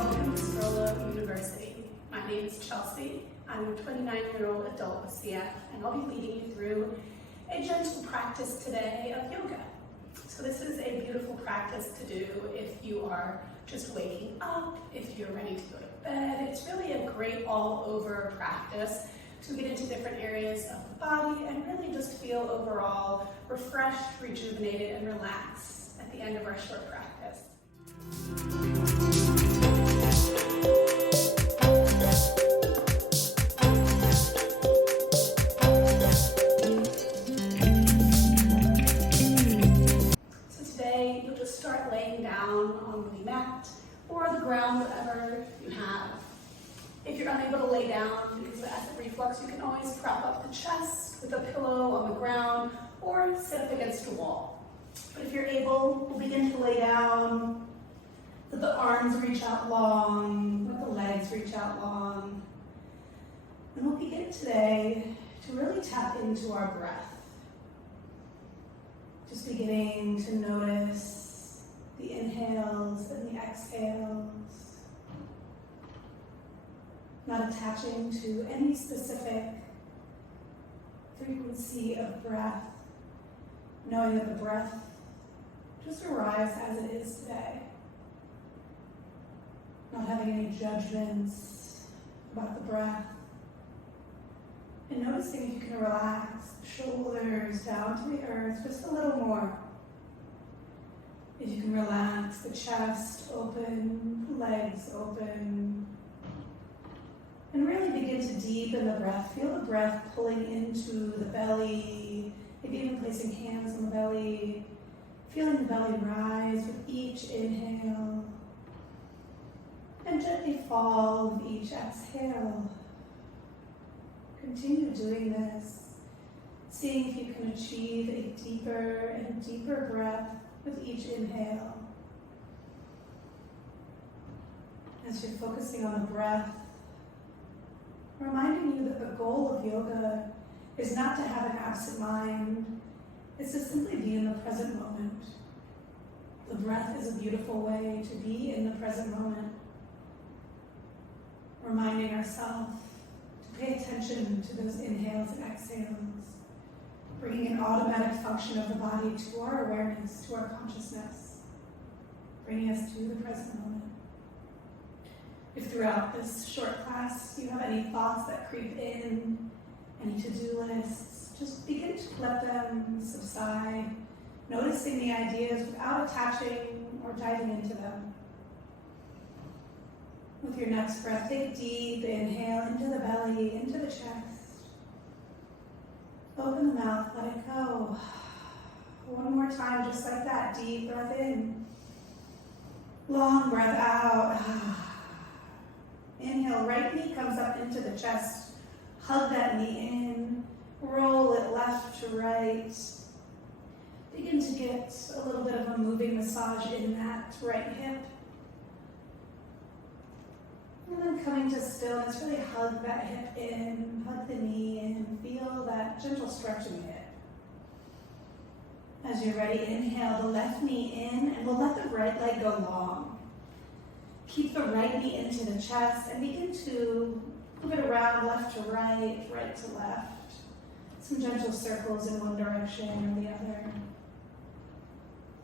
Welcome to STROLO University. My name is Chelsea. I'm a 29-year-old adult with CF, and I'll be leading you through a gentle practice today of yoga. So this is a beautiful practice to do if you are just waking up, if you're ready to go to bed. It's really a great all-over practice to get into different areas of the body and really just feel overall refreshed, rejuvenated, and relaxed at the end of our short practice. So today, you'll just start laying down on the mat or the ground, whatever you have. If you're unable to lay down because of acid reflux, you can always prop up the chest with a pillow on the ground or sit up against a wall. But if you're able, we'll begin to lay down. Let the arms reach out long, let the legs reach out long. And we'll begin today to really tap into our breath. Just beginning to notice the inhales and the exhales. Not attaching to any specific frequency of breath, knowing that the breath just arrives as it is today. Not having any judgments about the breath. And noticing if you can relax the shoulders down to the earth just a little more. If you can relax the chest open, the legs open. And really begin to deepen the breath. Feel the breath pulling into the belly, maybe even placing hands on the belly. Feeling the belly rise with each inhale. And gently fall with each exhale. Continue doing this. Seeing if you can achieve a deeper and deeper breath with each inhale. As you're focusing on the breath, reminding you that the goal of yoga is not to have an absent mind, it's to simply be in the present moment. The breath is a beautiful way to be in the present moment. Reminding ourselves to pay attention to those inhales and exhales, bringing an automatic function of the body to our awareness, to our consciousness, bringing us to the present moment. If throughout this short class you have any thoughts that creep in, any to-do lists, just begin to let them subside, noticing the ideas without attaching or diving into them. With your next breath, take a deep inhale into the belly, into the chest. Open the mouth, let it go. One more time, just like that. Deep breath in. Long breath out. Inhale, right knee comes up into the chest. Hug that knee in. Roll it left to right. Begin to get a little bit of a moving massage in that right hip. And then coming to stillness, really hug that hip in, hug the knee in, feel that gentle stretch in the hip. As you're ready, inhale the left knee in, and we'll let the right leg go long. Keep the right knee into the chest and begin to move it around left to right, right to left. Some gentle circles in one direction or the other.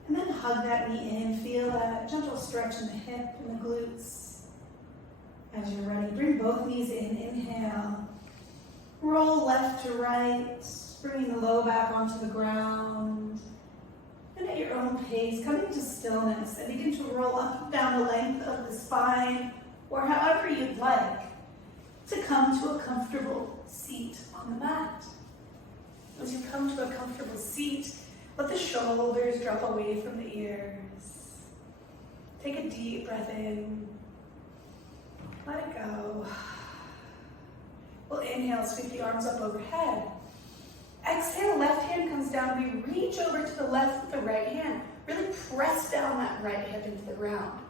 And then hug that knee in, feel that gentle stretch in the hip and the glutes. As you're ready, bring both knees in, inhale. Roll left to right, bringing the low back onto the ground. And at your own pace, coming to stillness and begin to roll up and down the length of the spine, or however you'd like, to come to a comfortable seat on the mat. As you come to a comfortable seat, let the shoulders drop away from the ears. Take a deep breath in. Let it go. We'll inhale, sweep the arms up overhead. Exhale, left hand comes down. We reach over to the left with the right hand. Really press down that right hip into the ground.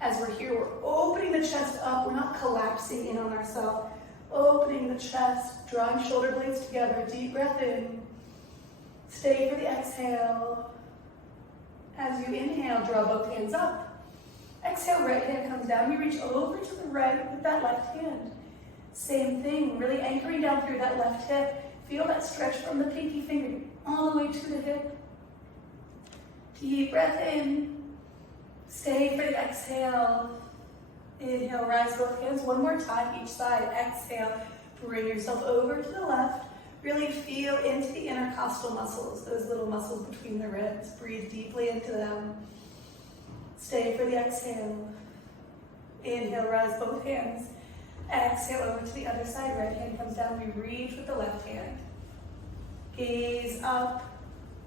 As we're here, we're opening the chest up. We're not collapsing in on ourselves. Opening the chest, drawing shoulder blades together. Deep breath in. Stay for the exhale. As you inhale, draw both hands up. Exhale, right hand comes down. You reach over to the right with that left hand. Same thing, really anchoring down through that left hip. Feel that stretch from the pinky finger all the way to the hip. Deep breath in. Stay for the exhale. Inhale, rise both hands. One more time, each side. Exhale, bring yourself over to the left. Really feel into the intercostal muscles, those little muscles between the ribs. Breathe deeply into them. Stay for the exhale. Inhale, rise both hands. Exhale over to the other side. Right hand comes down. We reach with the left hand. Gaze up,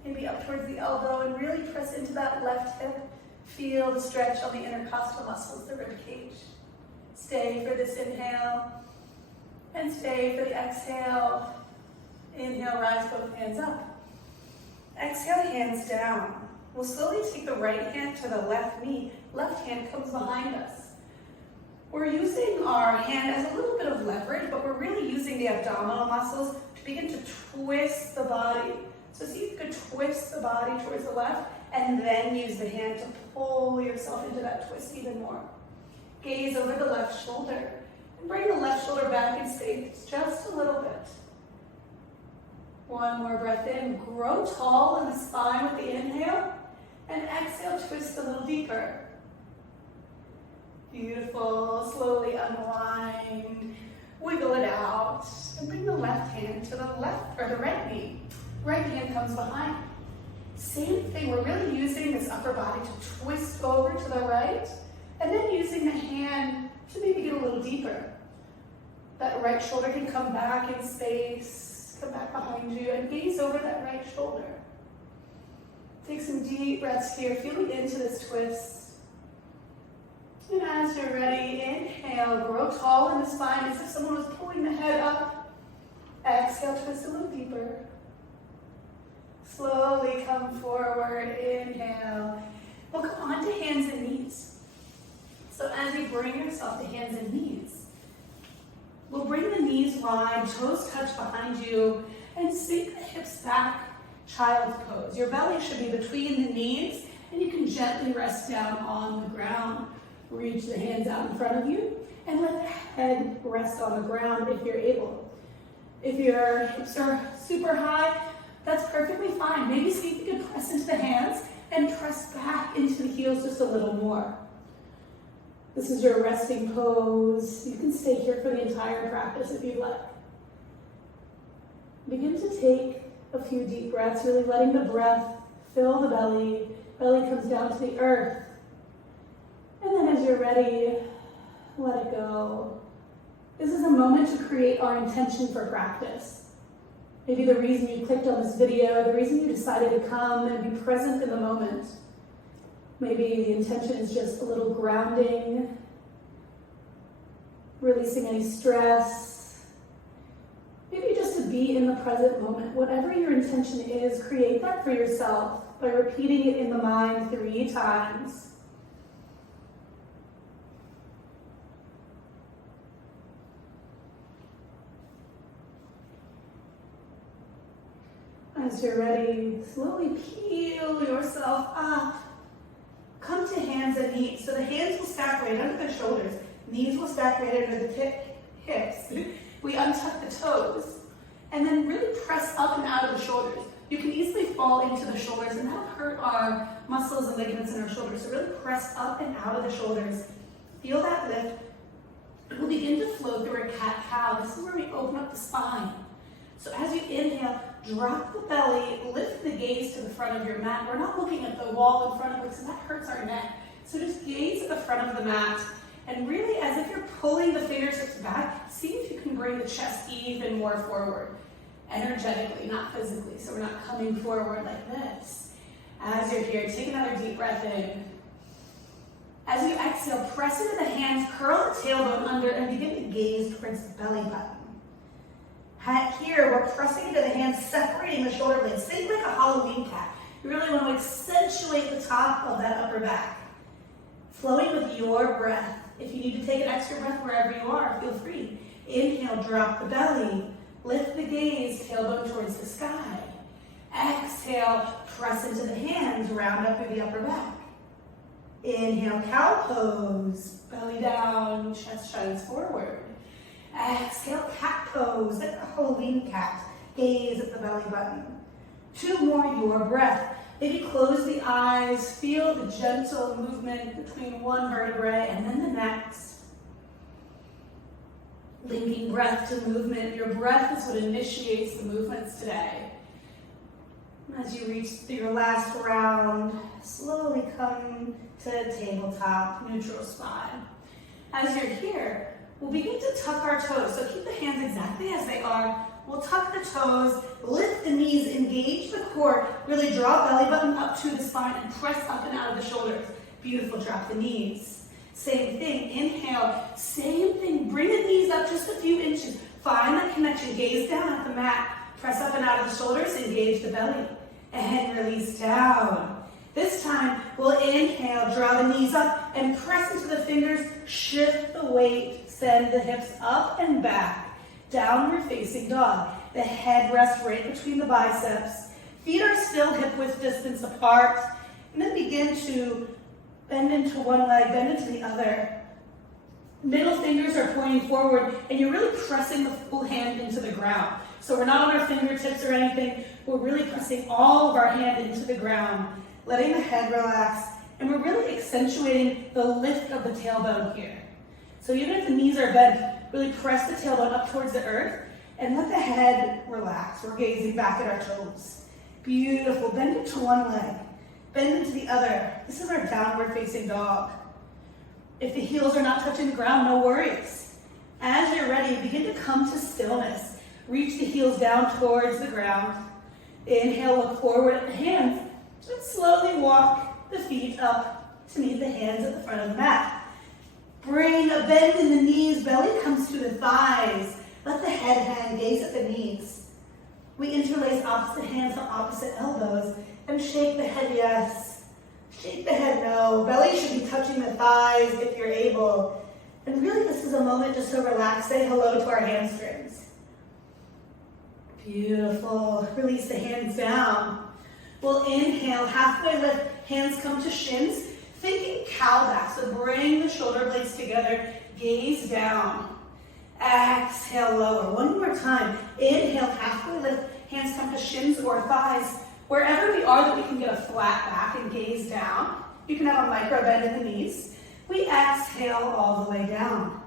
maybe up towards the elbow, and really press into that left hip. Feel the stretch on the intercostal muscles, the rib cage. Stay for this inhale, and stay for the exhale. Inhale, rise both hands up. Exhale, hands down. We'll slowly take the right hand to the left knee. Left hand comes behind us. We're using our hand as a little bit of leverage, but we're really using the abdominal muscles to begin to twist the body. So see if you could twist the body towards the left, and then use the hand to pull yourself into that twist even more. Gaze over the left shoulder, and bring the left shoulder back in space just a little bit. One more breath in. Grow tall in the spine with the inhale, and exhale, twist a little deeper. Beautiful. Slowly unwind. Wiggle it out. And bring the left hand to the left, or the right knee. Right hand comes behind. Same thing. We're really using this upper body to twist over to the right, and then using the hand to maybe get a little deeper. That right shoulder can come back in space, come back behind you, and gaze over that right shoulder. Take some deep breaths here, feeling into this twist. And as you're ready, inhale, grow tall in the spine as if someone was pulling the head up. Exhale, twist a little deeper. Slowly come forward, inhale. We'll come onto hands and knees. So as you bring yourself to hands and knees, we'll bring the knees wide, toes touch behind you, and sink the hips back, child's pose. Your belly should be between the knees, and you can gently rest down on the ground. Reach the hands out in front of you, and let the head rest on the ground if you're able. If your hips are super high, that's perfectly fine. Maybe see if you can press into the hands and press back into the heels just a little more. This is your resting pose. You can stay here for the entire practice if you'd like. Begin to take a few deep breaths, really letting the breath fill the belly. Belly comes down to the earth. And then as you're ready, let it go. This is a moment to create our intention for practice. Maybe the reason you clicked on this video, the reason you decided to come and be present in the moment. Maybe the intention is just a little grounding, releasing any stress. Maybe just to be in the present moment. Whatever your intention is, create that for yourself by repeating it in the mind 3 times. As you're ready, slowly peel yourself up. Come to hands and knees. So the hands will stack right under the shoulders. Knees will stack right under the hips. We untuck the toes. And then really press up and out of the shoulders. You can easily fall into the shoulders, and that'll hurt our muscles and ligaments in our shoulders. So really press up and out of the shoulders. Feel that lift. We'll begin to flow through a cat-cow. This is where we open up the spine. So as you inhale, drop the belly, lift the gaze to the front of your mat. We're not looking at the wall in front of us, because that hurts our neck. So just gaze at the front of the mat, and really as if you're pulling the fingertips back, see if you can bring the chest even more forward, energetically, not physically. So we're not coming forward like this. As you're here, take another deep breath in. As you exhale, press into the hands, curl the tailbone under, and begin to gaze towards the belly button. Here, we're pressing into the hands, separating the shoulder blades. Think like a Halloween cat. You really want to accentuate the top of that upper back. Flowing with your breath. If you need to take an extra breath wherever you are, feel free. Inhale, drop the belly. Lift the gaze, tailbone towards the sky. Exhale, press into the hands, round up through the upper back. Inhale, cow pose, belly down, chest shines forward. Exhale, cat pose, like a Halloween cat. Gaze at the belly button. 2 more, your breath. Maybe close the eyes, feel the gentle movement between one vertebrae and then the next. Linking breath to movement. Your breath is what initiates the movements today. As you reach through your last round, slowly come to tabletop, neutral spine. As you're here, we'll begin to tuck our toes. So keep the hands exactly as they are. We'll tuck the toes, lift the knees, engage the core, really draw belly button up to the spine and press up and out of the shoulders. Beautiful, drop the knees. Same thing, inhale, same thing, bring the knees up just a few inches. Find that connection, gaze down at the mat, press up and out of the shoulders, engage the belly, and release down. This time, we'll inhale, draw the knees up, and press into the fingers, shift the weight, send the hips up and back. Downward facing dog. The head rests right between the biceps. Feet are still hip width distance apart. And then begin to bend into one leg, bend into the other. Middle fingers are pointing forward, and you're really pressing the full hand into the ground. So we're not on our fingertips or anything. We're really pressing all of our hand into the ground, letting the head relax, and we're really accentuating the lift of the tailbone here. So even if the knees are bent, really press the tailbone up towards the earth and let the head relax. We're gazing back at our toes. Beautiful. Bend into one leg. Bend into the other. This is our downward facing dog. If the heels are not touching the ground, no worries. As you're ready, begin to come to stillness. Reach the heels down towards the ground. Inhale, look forward at the hands. And slowly walk the feet up to meet the hands at the front of the mat. Bring a bend in the knees, belly comes to the thighs. Let the head hang, gaze at the knees. We interlace opposite hands on opposite elbows and shake the head yes. Shake the head no. Belly should be touching the thighs if you're able. And really this is a moment just to relax, say hello to our hamstrings. Beautiful. Release the hands down. We'll inhale, halfway lift, hands come to shins. Thinking cow back, so bring the shoulder blades together, gaze down. Exhale, lower. One more time. Inhale, halfway lift, hands come to shins or thighs. Wherever we are that we can get a flat back and gaze down. You can have a micro bend in the knees. We exhale all the way down.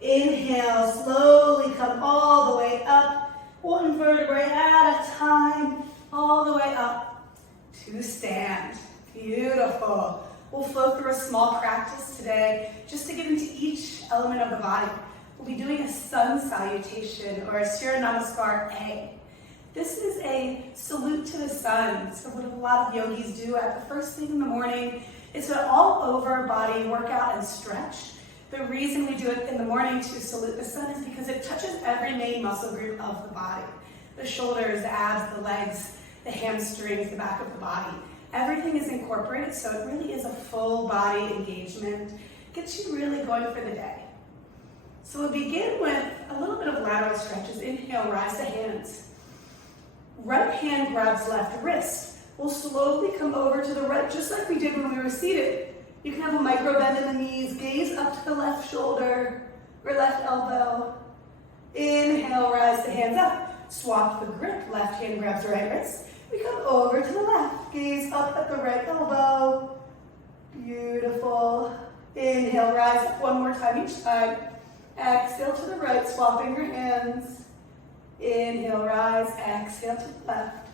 Inhale, slowly come all the way up. One vertebrae at a time, all the way up to stand. Beautiful. We'll flow through a small practice today just to get into each element of the body. We'll be doing a sun salutation or a Surya Namaskar A. This is a salute to the sun. So what a lot of yogis do at the first thing in the morning. It's an all over body workout and stretch. The reason we do it in the morning to salute the sun is because it touches every main muscle group of the body. The shoulders, the abs, the legs, the hamstrings, the back of the body. Everything is incorporated, so it really is a full body engagement. Gets you really going for the day. So we'll begin with a little bit of lateral stretches. Inhale, rise the hands. Right hand grabs left wrist. We'll slowly come over to the right, just like we did when we were seated. You can have a micro bend in the knees, gaze up to the left shoulder or left elbow. Inhale, rise the hands up. Swap the grip, left hand grabs the right wrist. We come over to the left, gaze up at the right elbow. Beautiful. Inhale, rise up one more time each time. Exhale to the right, swapping your hands. Inhale, rise, exhale to the left.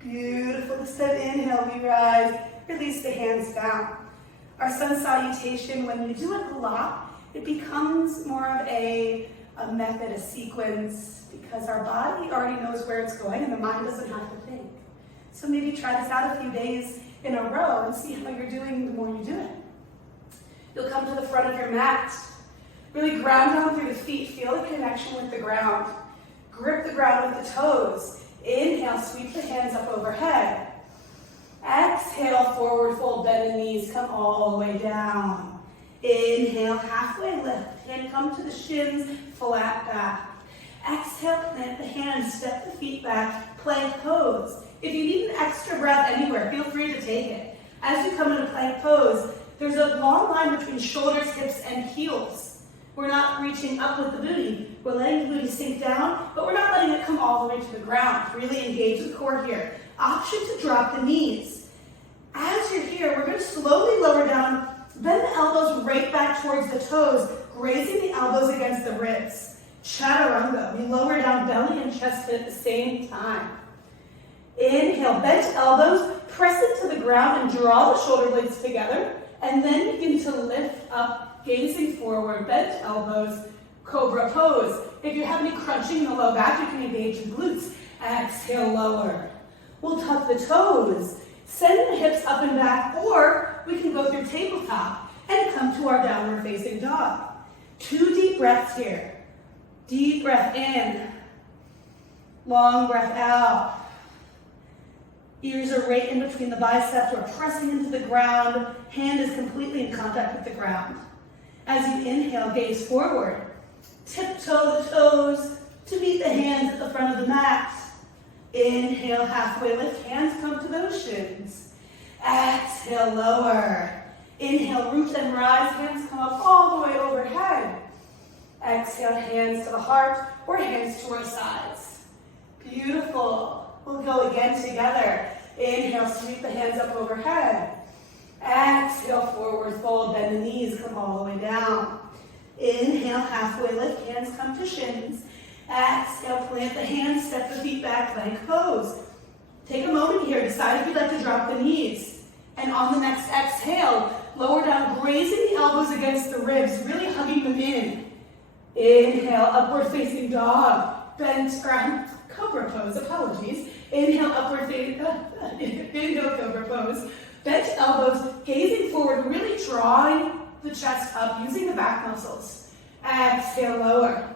Beautiful. This time, inhale, we rise. Release the hands down. Our sun salutation, when you do it a lot, it becomes more of a method, a sequence, because our body already knows where it's going and the mind doesn't have to think. So maybe try this out a few days in a row and see how you're doing the more you do it. You'll come to the front of your mat. Really ground down through the feet. Feel the connection with the ground. Grip the ground with the toes. Inhale, sweep the hands up overhead. Exhale, forward fold, bend the knees, come all the way down. Inhale, halfway lift. Hand come to the shins, flat back. Exhale, plant the hands, step the feet back, plank pose. If you need an extra breath anywhere, feel free to take it. As you come into plank pose, there's a long line between shoulders, hips, and heels. We're not reaching up with the booty. We're letting the booty sink down, but we're not letting it come all the way to the ground. Really engage the core here. Option to drop the knees. As you're here, we're going to slowly lower down, bend the elbows right back towards the toes, grazing the elbows against the ribs. Chaturanga. We lower down belly and chest at the same time. Inhale, bent elbows, press into the ground and draw the shoulder blades together, and then begin to lift up, gazing forward, bent elbows, cobra pose. If you have any crunching in the low back, you can engage the glutes. Exhale, lower. We'll tuck the toes, send the hips up and back, or we can go through tabletop and come to our downward facing dog. 2 deep breaths here. Deep breath in, long breath out. Ears are right in between the biceps. We're pressing into the ground. Hand is completely in contact with the ground. As you inhale, gaze forward. Tiptoe the toes to meet the hands at the front of the mat. Inhale, halfway lift. Hands come to those shins. Exhale, lower. Inhale, root and rise. Hands come up all the way overhead. Exhale, hands to the heart or hands to our sides. Beautiful. We'll go again together. Inhale, sweep the hands up overhead. Exhale, forward fold, bend the knees, come all the way down. Inhale, halfway lift, hands come to shins. Exhale, plant the hands, step the feet back, plank pose. Take a moment here, decide if you'd like to drop the knees. And on the next exhale, lower down, grazing the elbows against the ribs, really hugging them in. Inhale, upward facing dog, bend, cobra pose, apologies. Inhale, inhale, cobra pose. Bent elbows, gazing forward, really drawing the chest up, using the back muscles. Exhale, lower.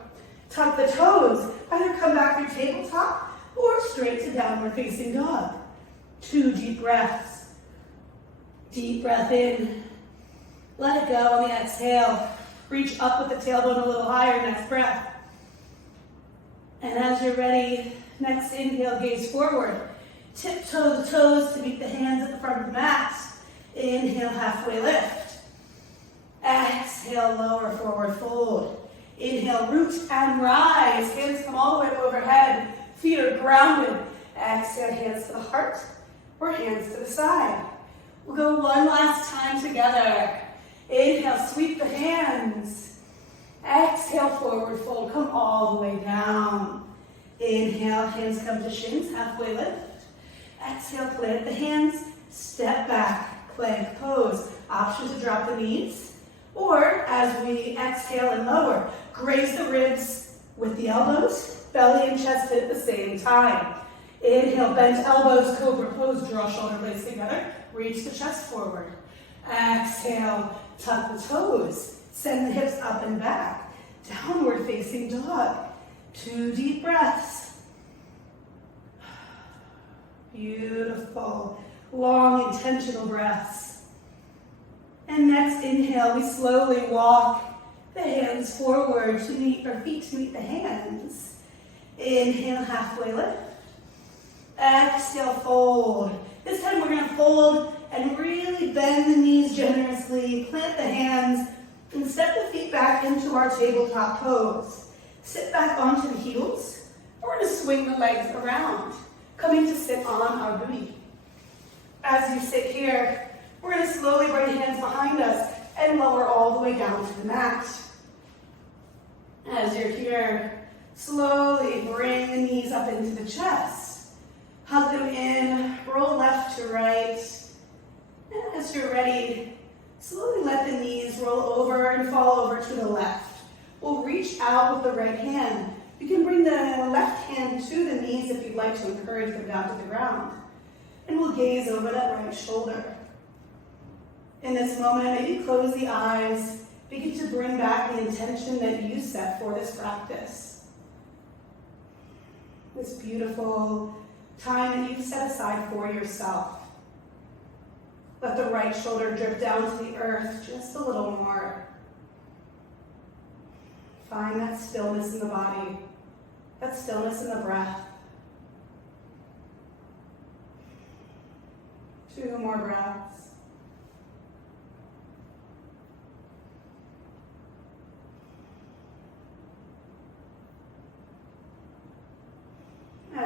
Tuck the toes. Either come back through tabletop or straight to downward facing dog. 2 deep breaths. Deep breath in. Let it go on the exhale. Reach up with the tailbone a little higher, next breath. And as you're ready, next inhale, gaze forward. Tiptoe the toes to meet the hands at the front of the mat. Inhale, halfway lift. Exhale, lower, forward fold. Inhale, root and rise. Hands come all the way overhead. Feet are grounded. Exhale, hands to the heart or hands to the side. We'll go one last time together. Inhale, sweep the hands. Exhale, forward fold. Come all the way down. Inhale, hands come to shins, halfway lift. Exhale, plant the hands, step back, plank pose. Option to drop the knees, or as we exhale and lower, graze the ribs with the elbows, belly and chest hit at the same time. Inhale, bent elbows, cobra pose, draw shoulder blades together, reach the chest forward. Exhale, tuck the toes, send the hips up and back, downward facing dog. 2 deep breaths. Beautiful, long, intentional breaths. And next inhale, we slowly walk the hands forward to meet our feet to meet the hands. Inhale, halfway lift. Exhale, fold. This time we're going to fold and really bend the knees generously, plant the hands, and step the feet back into our tabletop pose. Sit back onto the heels. We're going to swing the legs around, coming to sit on our booty. As you sit here, we're going to slowly bring hands behind us and lower all the way down to the mat. As you're here, slowly bring the knees up into the chest. Hug them in, roll left to right. And as you're ready, slowly let the knees roll over and fall over to the left. We'll reach out with the right hand. You can bring the left hand to the knees if you'd like to encourage them down to the ground. And we'll gaze over that right shoulder. In this moment, maybe close the eyes. Begin to bring back the intention that you set for this practice. This beautiful time that you've set aside for yourself. Let the right shoulder drip down to the earth just a little more. Find that stillness in the body, that stillness in the breath. 2 more breaths.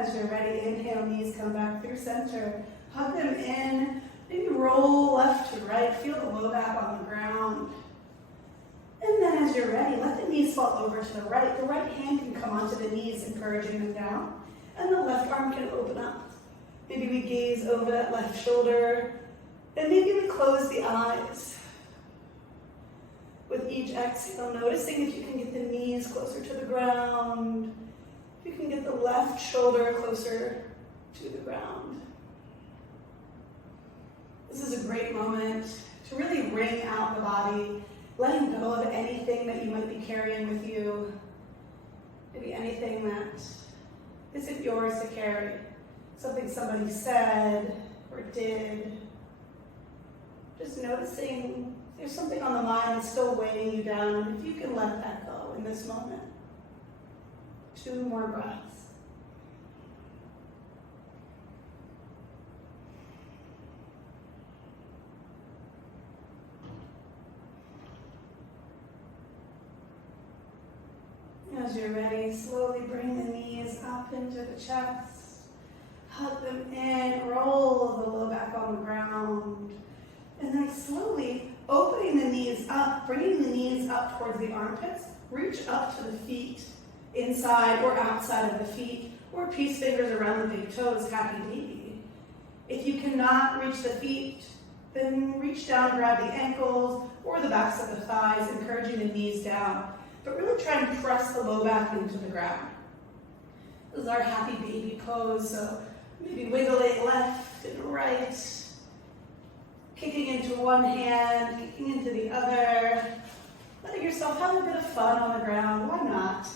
As you're ready, inhale, knees come back through center. Hug them in. Maybe roll left to right. Feel the low back on the ground. And then as you're ready, let the knees fall over to the right. The right hand can come onto the knees, encouraging them down. And the left arm can open up. Maybe we gaze over that left shoulder. And maybe we close the eyes. With each exhale, noticing if you can get the knees closer to the ground. If you can get the left shoulder closer to the ground. This is a great moment to really wring out the body, letting go of anything that you might be carrying with you. Maybe anything that isn't yours to carry. Something somebody said or did. Just noticing there's something on the mind that's still weighing you down, and if you can let that go in this moment. 2 more breaths. As you're ready, slowly bring the knees up into the chest. Hug them in, roll the low back on the ground. And then slowly opening the knees up, bringing the knees up towards the armpits. Reach up to the feet, inside or outside of the feet, or peace fingers around the big toes, happy baby. If you cannot reach the feet, then reach down, grab the ankles or the backs of the thighs, encouraging the knees down. But really try and press the low back into the ground. This is our happy baby pose, so maybe wiggling left and right, kicking into one hand, kicking into the other, letting yourself have a bit of fun on the ground, why not?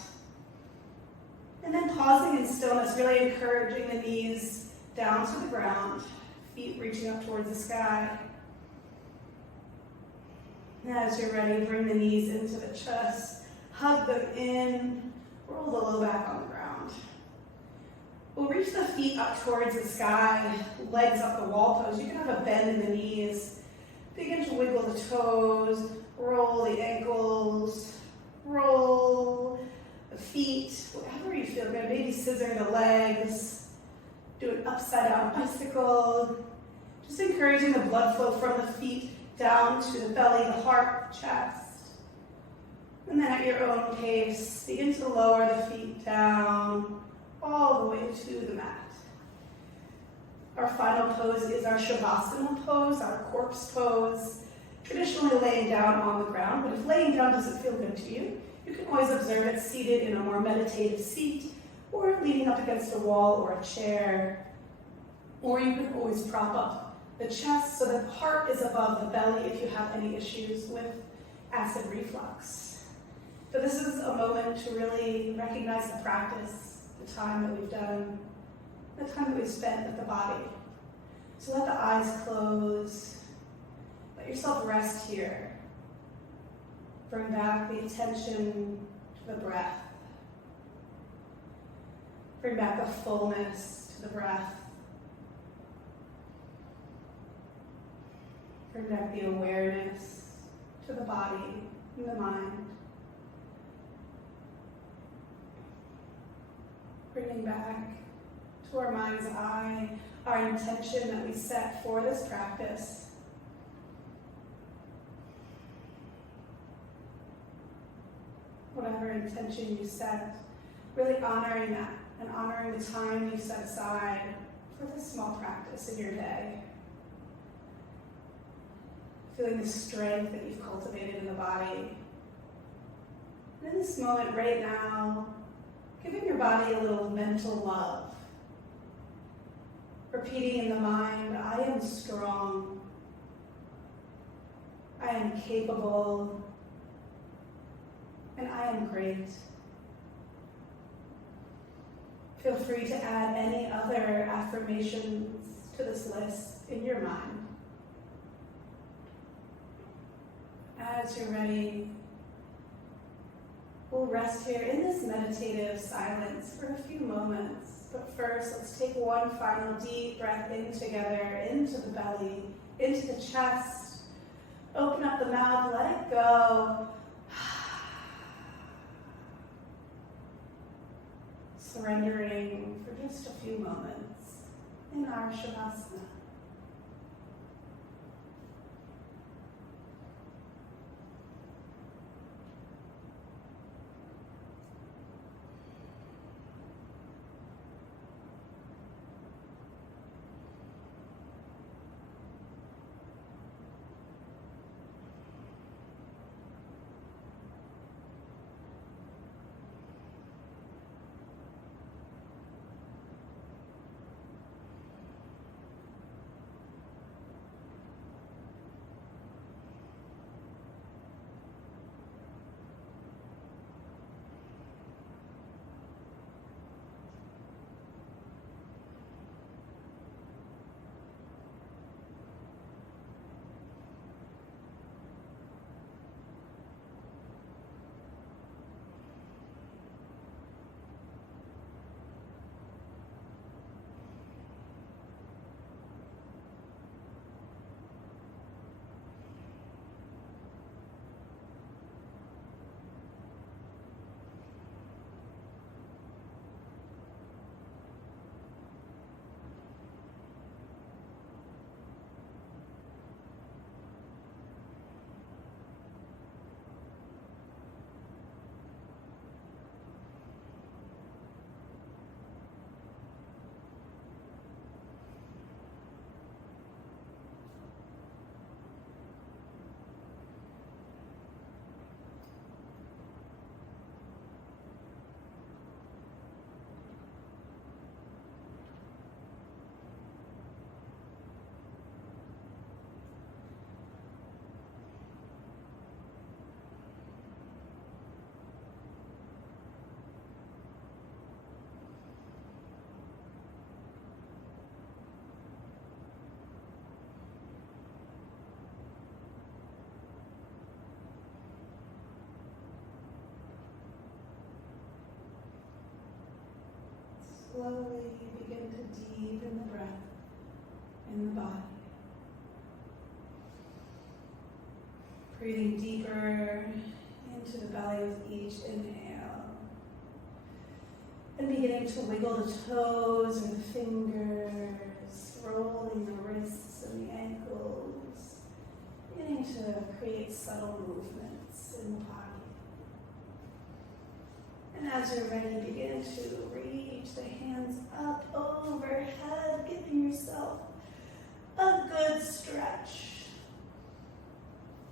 And then pausing in stillness, really encouraging the knees down to the ground, feet reaching up towards the sky. Now as you're ready, bring the knees into the chest, hug them in, roll the low back on the ground. We'll reach the feet up towards the sky, legs up the wall pose. You can have a bend in the knees. Begin to wiggle the toes, roll the ankles, roll the feet, whatever you feel good. Maybe scissor the legs, do an upside down bicycle. Just encouraging the blood flow from the feet down to the belly, the heart, chest. And then at your own pace, begin to lower the feet down all the way to the mat. Our final pose is our Shavasana pose, our corpse pose. Traditionally laying down on the ground, but if laying down doesn't feel good to you, you can always observe it seated in a more meditative seat, or leaning up against a wall or a chair. Or you can always prop up the chest so that the heart is above the belly if you have any issues with acid reflux. So this is a moment to really recognize the practice, the time that we've done, the time that we've spent with the body. So let the eyes close. Let yourself rest here. Bring back the attention to the breath. Bring back the fullness to the breath. Bring back the awareness to the body and the mind. Bringing back to our mind's eye our intention that we set for this practice. Whatever intention you set, really honoring that and honoring the time you set aside for this small practice in your day. Feeling the strength that you've cultivated in the body. And in this moment right now, giving your body a little mental love. Repeating in the mind, I am strong. I am capable. And I am great. Feel free to add any other affirmations to this list in your mind. As you're ready, we'll rest here in this meditative silence for a few moments. But first, let's take one final deep breath in together, into the belly, into the chest. Open up the mouth, let it go. Surrendering for just a few moments in our Shavasana. Slowly begin to deepen the breath in the body. Breathing deeper into the belly with each inhale. And beginning to wiggle the toes and the fingers, rolling the wrists and the ankles. Beginning to create subtle movements in the body. And as you're ready, begin to reach the hands up overhead, giving yourself a good stretch.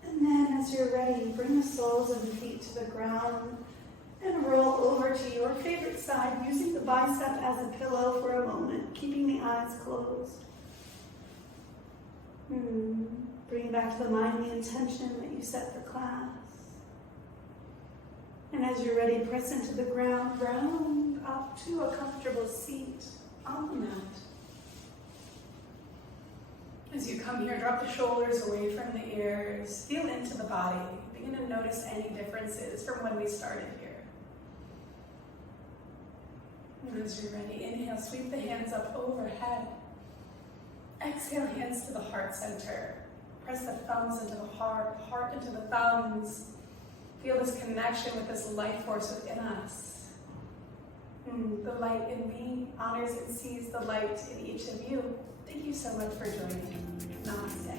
And then as you're ready, bring the soles of the feet to the ground and roll over to your favorite side, using the bicep as a pillow for a moment, keeping the eyes closed. Bring back to the mind the intention that you set for class. And as you're ready, press into the ground, round up to a comfortable seat on the mat. As you come here, drop the shoulders away from the ears, feel into the body. Begin to notice any differences from when we started here. And as you're ready, inhale, sweep the hands up overhead. Exhale, hands to the heart center. Press the thumbs into the heart into the thumbs. Feel this connection with this life force within us. The light in me honors and sees the light in each of you. Thank you so much for joining. Namaste.